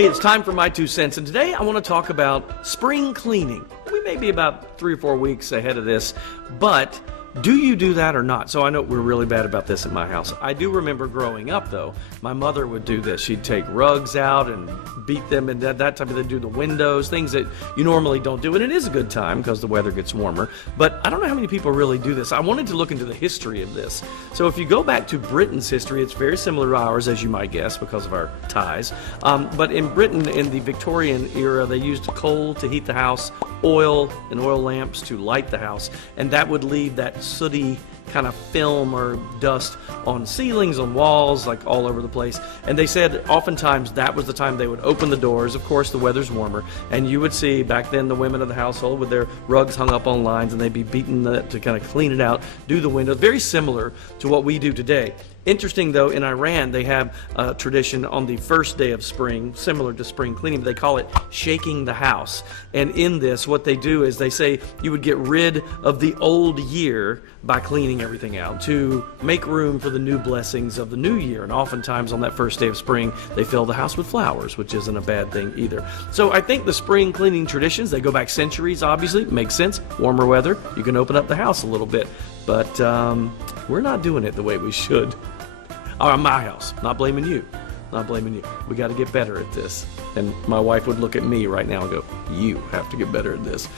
Hey, it's time for my 2 cents, and today I want to talk about spring cleaning. We may be about 3 or 4 weeks ahead of this, but do you do that or not? So I know we're really bad about this in my house. I do remember growing up, though, my mother would do this. She'd take rugs out and beat them, and that time they'd do the windows, things that you normally don't do. And it is a good time because the weather gets warmer. But I don't know how many people really do this. I wanted to look into the history of this. So if you go back to Britain's history, it's very similar to ours, as you might guess, because of our ties. But in Britain, in the Victorian era, they used coal to heat the house, oil and oil lamps to light the house, and that would leave that sooty kind of film or dust on ceilings, on walls, like all over the place. And they said oftentimes that was the time they would open the doors. Of course, the weather's warmer, and you would see back then the women of the household with their rugs hung up on lines, and they'd be beating to kind of clean it out, do the windows. Very similar to what we do today. Interesting, though, in Iran, they have a tradition on the first day of spring, similar to spring cleaning, but they call it shaking the house. And in this, what they do is they say you would get rid of the old year by cleaning everything out to make room for the new blessings of the new year. And oftentimes on that first day of spring, they fill the house with flowers, which isn't a bad thing either. So I think the spring cleaning traditions, they go back centuries, obviously. Makes sense. Warmer weather, you can open up the house a little bit. But we're not doing it the way we should. My house. Not blaming you. Not blaming you. We got to get better at this. And my wife would look at me right now and go, you have to get better at this.